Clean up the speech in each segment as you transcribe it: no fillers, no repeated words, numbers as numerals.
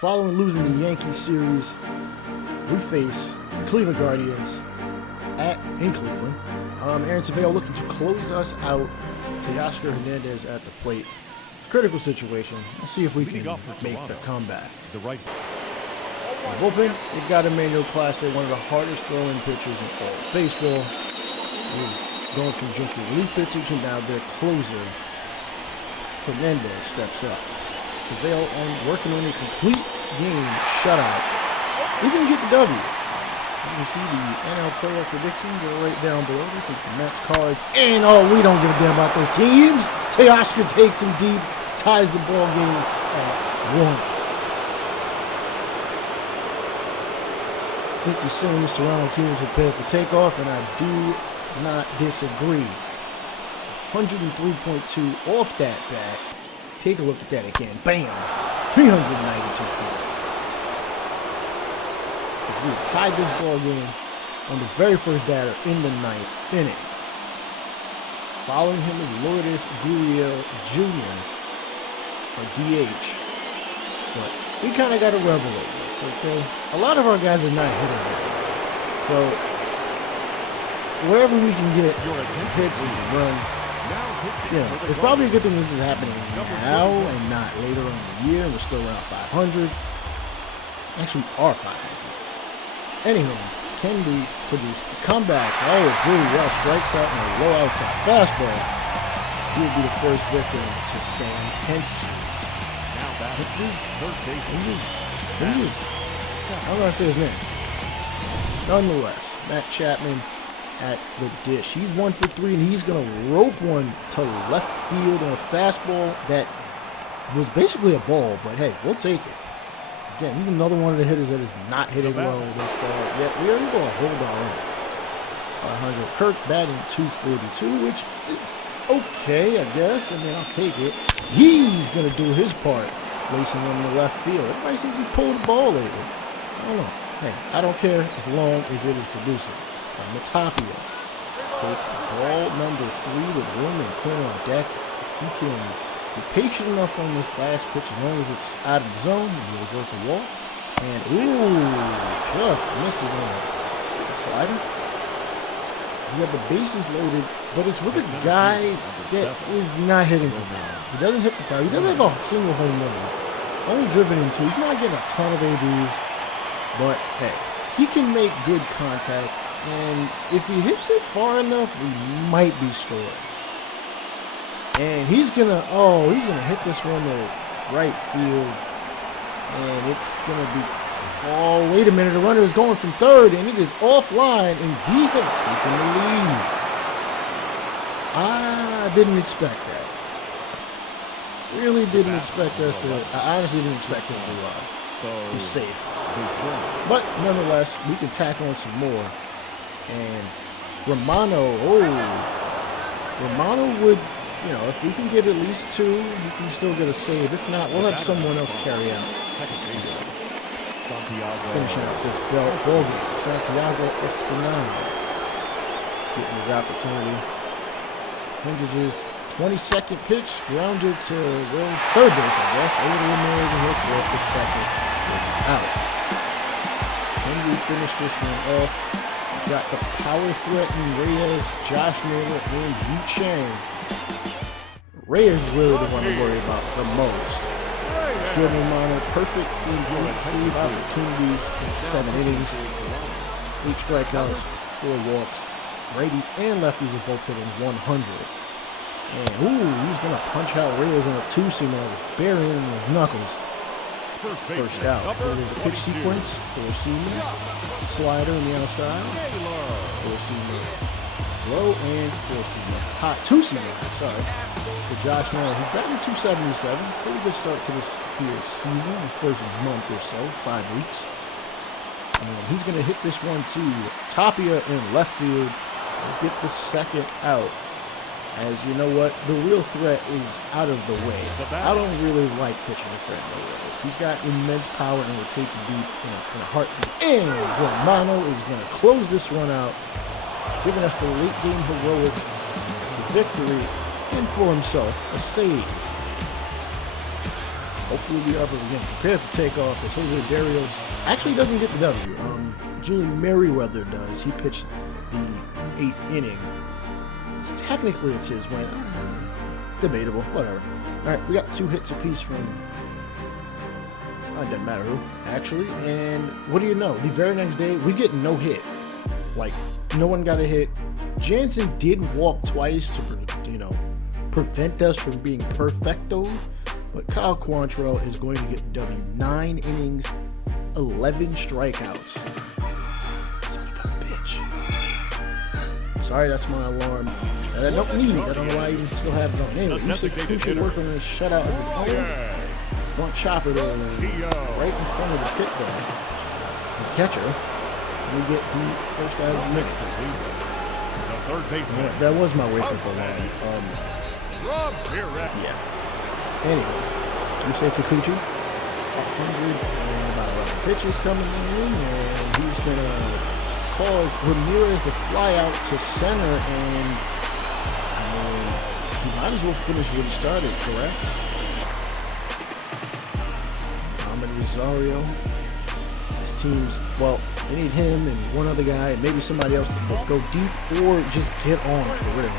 Following losing the Yankees series, we face Cleveland Guardians in Cleveland. Aaron Seville looking to close us out. Teoscar Hernandez at the plate. Critical situation. Let's see if we can make the comeback. The bullpen, we got Emmanuel Clase, one of the hardest throwing pitchers in all of baseball. He's going from just relief pitching to now their closer. Hernandez steps up. Seville working on a complete game shutout. We didn't get the W. You can see the NL player predictions are right down below. We think the Mets, Cards, and we don't give a damn about those teams. Teoscar takes him deep, ties the ball game at 1. I think you're saying this Toronto team is prepared for takeoff, and I do not disagree. 103.2 off that bat. Take a look at that again. Bam! 392 feet. We tied this ball game on the very first batter in the 9th inning. Following him is Lourdes Gurriel Jr. or DH. But we kind of got to revelate this, okay? A lot of our guys are not hitting it. So wherever we can get some hits and some runs, it's probably a good thing this is happening now and not later on in the year. We're still around 500. Actually, we are 500. Anyway, can we produce a comeback? Gurriel strikes out in a low outside fastball. He will be the first victim to Sam Kent's jeans. Now back is third base. I'm going to say his name. Nonetheless, Matt Chapman at the dish. He's 1 for 3, and he's going to rope one to left field on a fastball that was basically a ball, but hey, we'll take it. Again, he's another one of the hitters that is not hitting well this far yet. We are going to hold on. 500. Kirk batting 242, which is okay, I guess. I mean, I'll take it. He's going to do his part, placing him in the left field. Everybody seems to be pulling the ball lately. I don't know. Hey, I don't care as long as it is producing. Raimel Tapia takes ball number 3 with room and Quinn on deck. He can be patient enough on this last pitch as long as it's out of the zone. He'll work the wall. And, just misses on the slider. You have the bases loaded, but it's with a guy that is not hitting for power. He doesn't hit for power. He doesn't have a single home run. Only driven in 2. He's not getting a ton of ABs, but, hey, he can make good contact. And if he hits it far enough, we might be scoring. And he's gonna hit this one to right field. And it's gonna be, wait a minute, the runner is going from third, and it is offline, and he has taken the lead. I didn't expect that. Really didn't expect us to, I honestly didn't expect him to be safe. But nonetheless, we can tack on some more. And Romano would, if we can get at least 2, we can still get a save. If not, we'll have someone else carry out. Finishing out this ball game. Santiago Espinal getting his opportunity. Hendridge's 22nd pitch, grounded to third base, I guess. Over the Ramirez and hit for the second out. Henry finished this one off. Got the power threatening Reyes, Josh Naylor, and Yu Chang. Reyes is really the one to worry about the most. Jordan Romano, perfect in 8 save opportunities in 7 innings. 8 strikeouts, 4 walks. Righties and lefties are both hitting 100. And, he's going to punch out Reyes on a 2-seamer that was burying in his knuckles. First out. There's a pitch sequence, 4-seamer, slider on the outside, 4-seamer, low, and 4-seamer. Hot 2-seamer, sorry. For Josh Naylor, he's batting 277. Pretty good start to this here season, the first month or so, 5 weeks. And he's going to hit this one to Tapia in left field and get the second out. As you know what, the real threat is out of the way. I don't really like pitching to Fred Reyes. He's got immense power and will take the beat in a heartbeat. And Romano is going to close this one out, giving us the late game heroics, the victory, and for himself, a save. Hopefully we are up again. Prepare for takeoff as Jose Barrios actually doesn't get the W. Julian Merriweather does. He pitched the 8th inning. Technically it's his win. Debatable. Whatever. All right, we got 2 hits apiece from... it doesn't matter who, actually. And what do you know? The very next day, we get no hit. Like, no one got a hit. Jansen did walk twice to, prevent us from being perfecto. But Kyle Quantrill is going to get the W. 9 innings, 11 strikeouts. Son of a bitch. Sorry, that's my alarm. And I don't need it. I don't know why I even still have it on. Anyway, you should work on a shutout of his own. One chopper there, right in front of the pit there. The catcher. We get the first out of the minute. That was my wake-up alarm. Yeah. Anyway, you say Kikuchi. 100 and about 11 pitches coming in, and he's going to cause Ramirez to fly out to center, and he might as well finish what he started, correct? Rosario. This team's, well, they need him and one other guy and maybe somebody else to both go deep or just get on for real.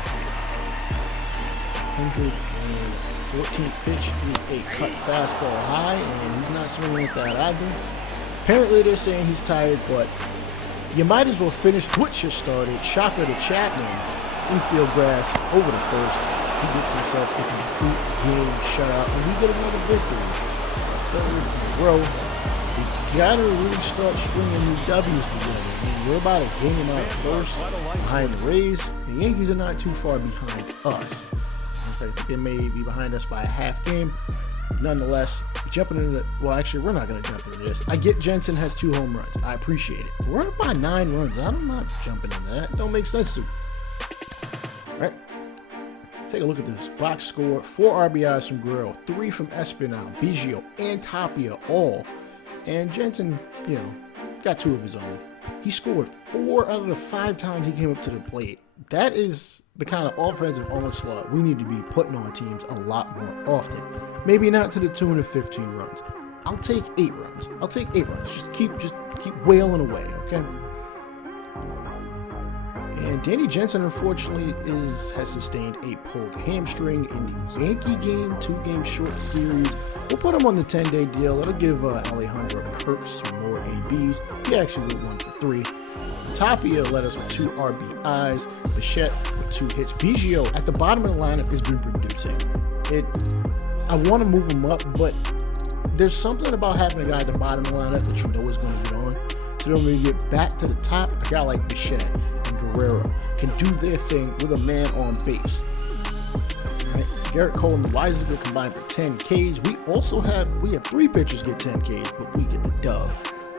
114th pitch is a cut fastball high, and he's not swinging at that either. Apparently they're saying he's tired, but you might as well finish what you started. Shocker to Chapman. Infield grass over to first. He gets himself a complete game shutout, and we get another victory. Third in a row. He's got to really start stringing these W's together. We're about a game out first behind the Rays. The Yankees are not too far behind us. In fact, they may be behind us by a half game. Nonetheless, jumping into well, actually, we're not going to jump into this. I get Jensen has 2 home runs. I appreciate it. We're up by 9 runs. I'm not jumping into that. Don't make sense to me. All right. Take a look at this box score. 4 RBIs from Gurriel, 3 from Espinal, Bichette, and Tapia all. And Jensen, got 2 of his own. He scored 4 out of the 5 times he came up to the plate. That is the kind of offensive onslaught we need to be putting on teams a lot more often. Maybe not to the tune of 15 runs. I'll take 8 runs. Just keep wailing away, okay? And Danny Jensen, unfortunately, has sustained a pulled hamstring in the Yankee game, 2-game short series. We'll put him on the 10-day deal. That'll give Alejandro Kirk some more ABs. He actually went 1 for 3. Tapia led us with 2 RBIs. Bichette with 2 hits. Bichette at the bottom of the lineup has been producing. I want to move him up, but there's something about having a guy at the bottom of the lineup that you know is going to get on. So then when you get back to the top, a guy like Bichette Guerrero can do their thing with a man on base. Right. Garrett Cole and the Weisiger combined for 10 Ks. We have 3 pitchers get 10 Ks, but we get the dub,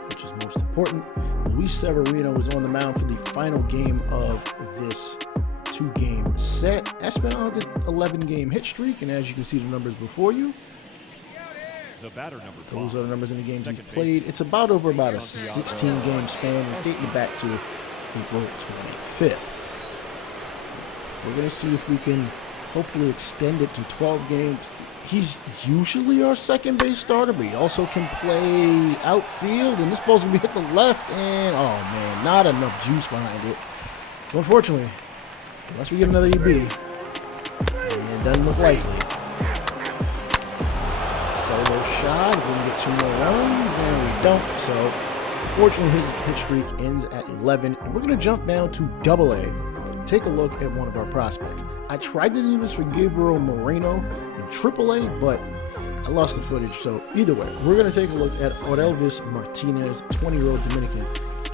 which is most important. Luis Severino is on the mound for the final game of this 2-game set. Espinal has an 11-game hit streak, and as you can see the numbers before you, those are the numbers in the games he's played. It's about a 16-game span. It's dating back to April 25th. We're going to see if we can hopefully extend it to 12 games. He's usually our second base starter, but he also can play outfield, and this ball's going to be hit the left, and oh man, not enough juice behind it. So unfortunately, unless we get another EB, and it doesn't look likely. Solo shot, we're going to get 2 more runs, and we don't, so unfortunately, his hit streak ends at 11, and we're going to jump down to AA. Take a look at one of our prospects. I tried to do this for Gabriel Moreno in AAA, but I lost the footage. So either way, we're going to take a look at Orelvis Martinez, 20-year-old Dominican,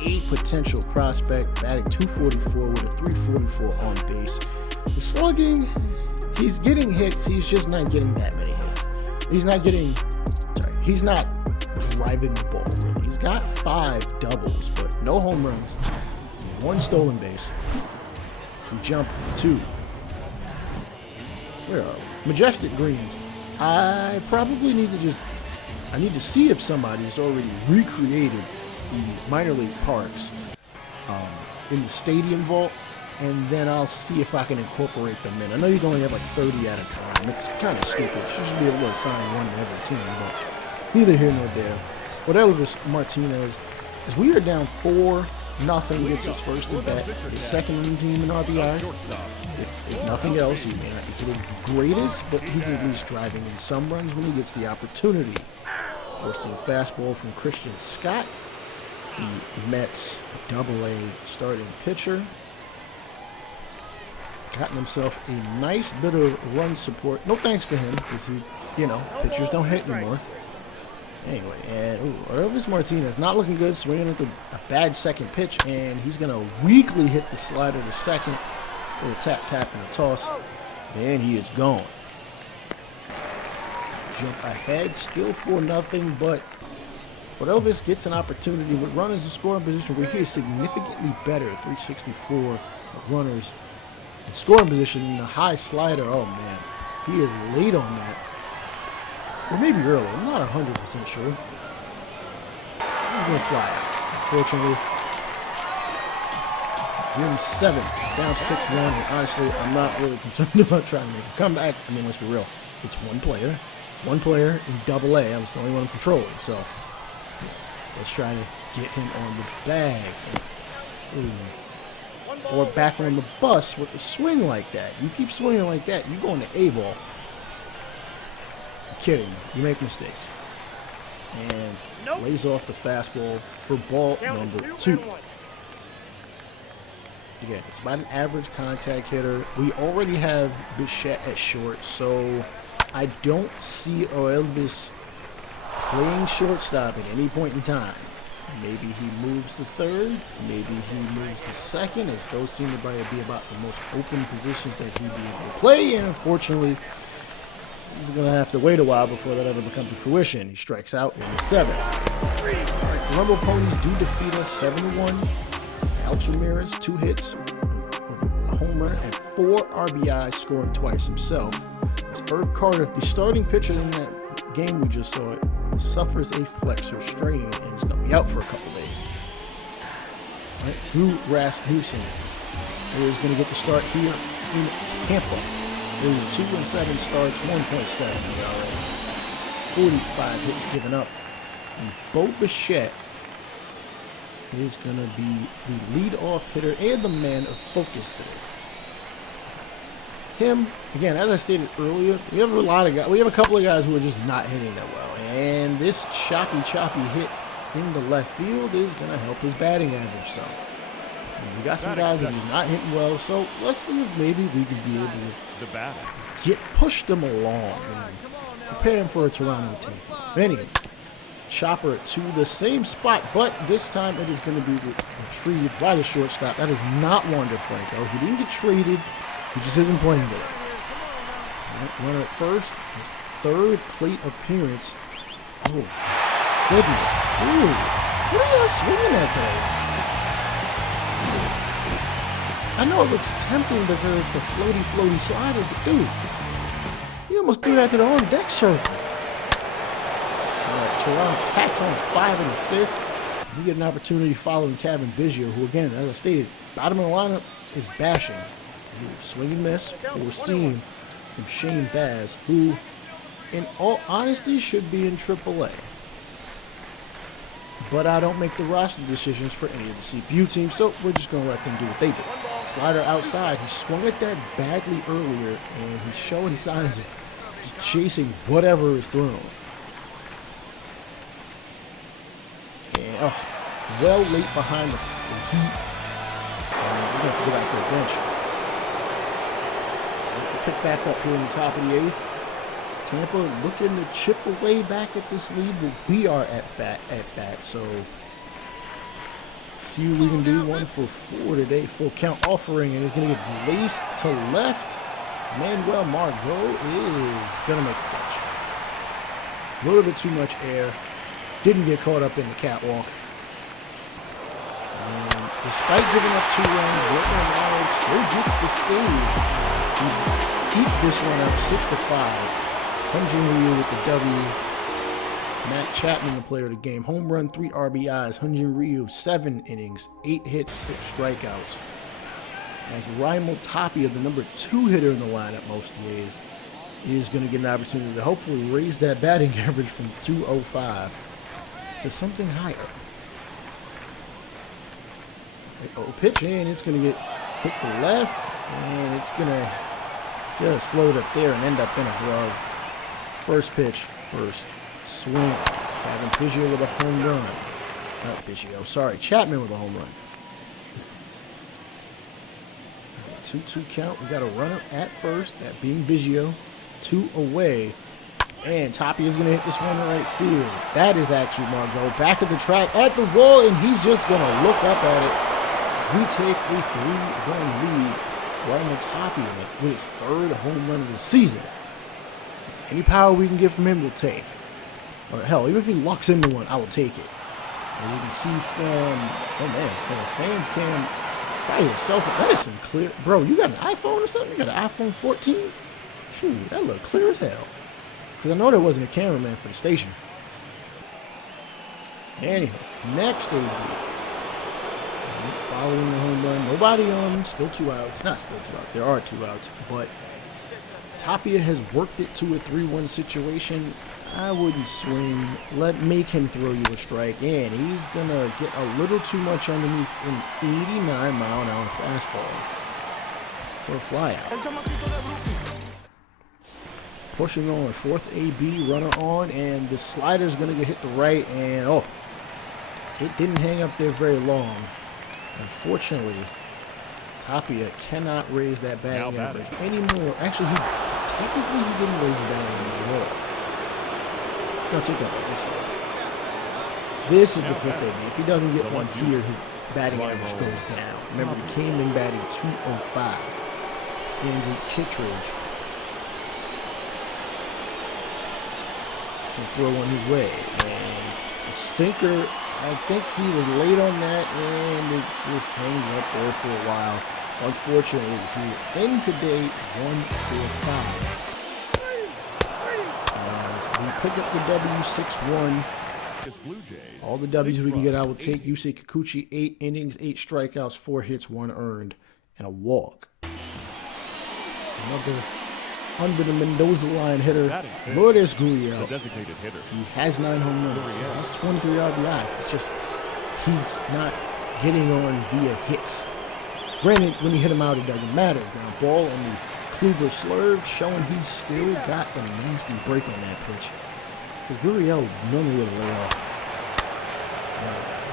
a potential prospect, batting .244 with a .344 on base. The slugging, he's getting hits. He's just not getting that many hits. He's not driving the ball, really. He's got 5 doubles, but no home runs, 1 stolen base. We jump to Majestic Greens. I probably need to see if somebody's already recreated the minor league parks in the stadium vault. and then I'll see if I can incorporate them in. I know you can only have like 30 at a time. It's kind of stupid. You should be able to assign one to every team, but neither here nor there. What Elvis Martinez is, we are down 4-0. Gets his first at bat, his second on the team in RBI. If nothing else, he may not be the greatest, but he's at least driving in some runs when he gets the opportunity. Forcing a fastball from Christian Scott, the Mets AA starting pitcher. Gotten himself a nice bit of run support. No thanks to him, because he, you know, pitchers don't hit anymore. Anyway, and Elvis Martinez not looking good, swinging at a bad second pitch, and he's going to weakly hit the slider to second. A little tap, and a toss, and he is gone. Jump ahead, still 4-0, but Elvis gets an opportunity with runners in scoring position where he is significantly better at 364 runners in scoring position in the high slider. Oh, man, he is late on that. Or maybe early. I'm not 100% sure. He's going to fly out. Unfortunately, we're in 7, down 6-1. And honestly, I'm not really concerned about trying to make a comeback. I mean, let's be real. It's one player. It's one player in AA. I'm the only one I'm controlling. So let's try to get him on the bags. Or back on the bus with the swing like that. You keep swinging like that, you go into A-ball. Kidding me. You make mistakes. And lays off the fastball for ball number 2. Again, it's about an average contact hitter. We already have Bichette at short, so I don't see Elvis playing shortstop at any point in time. Maybe he moves to third. Maybe he moves to second, as those seem to be about the most open positions that he'd be able to play. And unfortunately, he's going to have to wait a while before that ever becomes a fruition. He strikes out in the 7th. All right, the Rumble Ponies do defeat us 7-1. Alex Ramirez, 2 hits with a home run and 4 RBIs, scoring twice himself. As Irv Carter, the starting pitcher in that game we just saw, suffers a flexor strain and is going to be out for a couple days. All right, Drew Rasmussen is going to get the start here in Tampa. 2-7 starts, 1.7 ERA, 45 hits given up. And Bo Bichette is going to be the leadoff hitter and the man of focus today. Him, again, as I stated earlier, we have a lot of guys. We have a couple of guys who are just not hitting that well. And this choppy hit in the left field is going to help his batting average some. We got some guys that are not hitting well, so let's see if maybe we can be able to push them along and prepare them for a Toronto team. If anything, chopper to the same spot, but this time it is going to be retrieved by the shortstop. That is not Wander Franco. He didn't get traded. He just isn't playing today. Runner at first, his 3rd plate appearance. Oh, goodness. Dude, what are y'all swinging at today? I know it looks tempting because it's a floaty slider, but dude, he almost threw that to the on-deck circle. Toronto tacks on 5 in the 5th. We get an opportunity following Kevin Biggio, who again, as I stated, bottom of the lineup is bashing. Swing and miss for seeing from Shane Baz, who, in all honesty, should be in AAA. But I don't make the roster decisions for any of the CPU teams, so we're just going to let them do what they do. Slider outside. He swung at that badly earlier, and he's showing signs of just chasing whatever is thrown. And, well late behind the Heat. And we're going to have to go back to the bench. Pick back up here in the top of the 8th. Tampa looking to chip away back at this lead, but we are at bat, so see what we can do. 1 for 4 today, full count offering, and is going to get laced to left. Manuel Margot is going to make the catch. A little bit too much air. Didn't get caught up in the catwalk. And despite giving up 2 runs, Whitman Alex still gets the save. He beat this one up 6-5. Hyun-Jin Ryu with the W. Matt Chapman, the player of the game. Home run, 3 RBIs. Hyun-Jin Ryu, 7 innings, 8 hits, 6 strikeouts. as Raimel Tapia, the number 2 hitter in the lineup most days, is going to get an opportunity to hopefully raise that batting average from 205 to something higher. Pitch in, it's going to get hit to left, and it's going to just float up there and end up in a glove. First pitch, first swing. Bichette with a home run. Not Bichette, sorry, Chapman with a home run. 2-2 count. We got a runner at first, that being Bichette. 2 away. And Tapia is going to hit this one to right field. That is actually Margot. Back at the track, at the wall, and he's just going to look up at it. As we take a 3-run lead. Raimel Tapia with his 3rd home run of the season. Any power we can get from him, we'll take. Or hell, even if he lucks into one, I will take it. And you can see from, oh man, from the fans cam, by yourself, that is some clear. Bro, you got an iPhone or something? You got an iPhone 14? Shoot, that looked clear as hell. Because I know there wasn't a cameraman for the station. Anyhow, next AB. Following the home run, nobody on, still 2 outs. Not still 2 outs, there are 2 outs, but Tapia has worked it to a 3-1 situation. I wouldn't swing. Make him throw you a strike, and he's going to get a little too much underneath an 89-mile-an-hour fastball for a flyout. Pushing on, 4th AB, runner on, and the slider's going to get hit to right, and oh, it didn't hang up there very long. Unfortunately, Tapia cannot raise that batting average anymore. Actually, he didn't raise the batting average at all. No, take that back. This is the 5th AB. If he doesn't get one here, his batting average goes down. Remember, he came in batting 205. Andrew Kittredge can throw one his way. And the sinker, I think he was late on that, and it just hangs up there for a while. Unfortunately, he will end today 1-4-5. We pick up the W 6-1. All the W's we can get, I will take. Yusei Kikuchi, 8 innings, 8 strikeouts, 4 hits, 1 earned, and a walk. Another under the Mendoza line hitter, Lourdes Gurriel. He has 9 home runs. He has 23 RBIs. It's just he's not getting on via hits. Granted, when you hit him out, it doesn't matter. Ground ball on the Kluber slurve, showing he's still got the nasty break on that pitch. Because Gurriel normally would lay off.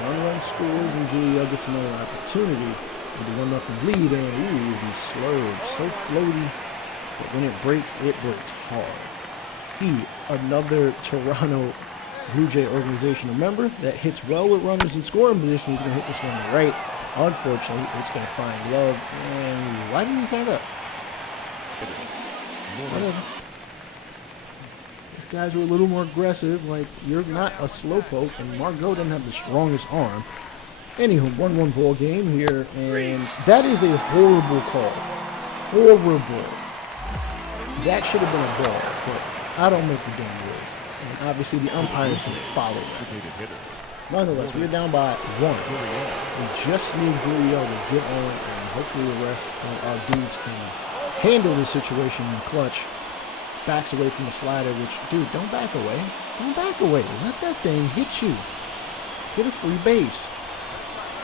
One run scores and Gurriel gets another opportunity with a 1-0 lead, and ooh, he slurves so floaty, but when it breaks hard. Another Toronto Blue Jay organizational member that hits well with runners in scoring position. He's going to hit this one to the right. Unfortunately, it's going to find love, and why didn't he hang up? These guys were a little more aggressive. Like, you're not a slowpoke, and Margot doesn't have the strongest arm. Anywho, 1-1 ball game here, and that is a horrible call. Horrible. That should have been a ball, but I don't make the damn rules. And obviously, the umpires didn't follow that. Nonetheless, we're down by 1. We just need Gurriel to get on, and hopefully the rest of our dudes can handle this situation in clutch. Backs away from the slider, which, dude, don't back away. Don't back away. Let that thing hit you. Get a free base.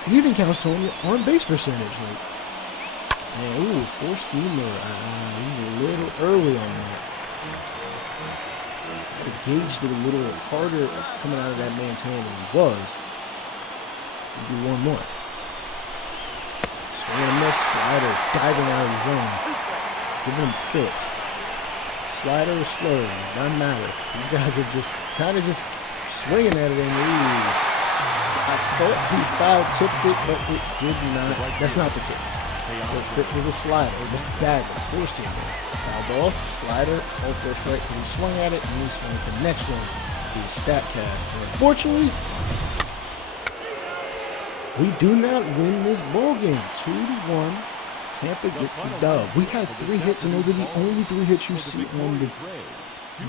It even counts on your on base percentage. Like, man, ooh, 4-seamer. He's a little early on that. The gauge did a little harder coming out of that man's hand than he was. We'll do one more. Swing and a miss. Slider diving out of the zone. Giving him fits. Slider or slow, doesn't matter. These guys are just kind of just swinging at it, and I thought he foul tipped it, but it did not. That's not the case. The pitch was a slider, just bad. 4-seamer. Fouled off, slider, all first strike. He swung at it, and he swung at the next one. The StatCast. Unfortunately, we do not win this ball game. 2-1. Tampa gets the dub. We had 3 hits, and those are the only 3 hits you see on the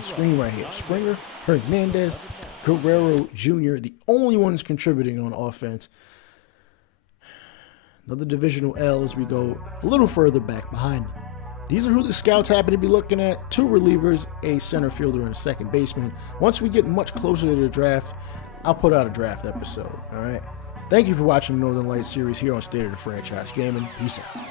screen right here. Springer, Hernandez, Guerrero Jr., the only ones contributing on offense. Another divisional L as we go a little further back behind them. These are who the scouts happen to be looking at. 2 relievers, a center fielder, and a second baseman. Once we get much closer to the draft, I'll put out a draft episode, all right? Thank you for watching the Northern Lights series here on State of the Franchise Gaming. Peace out.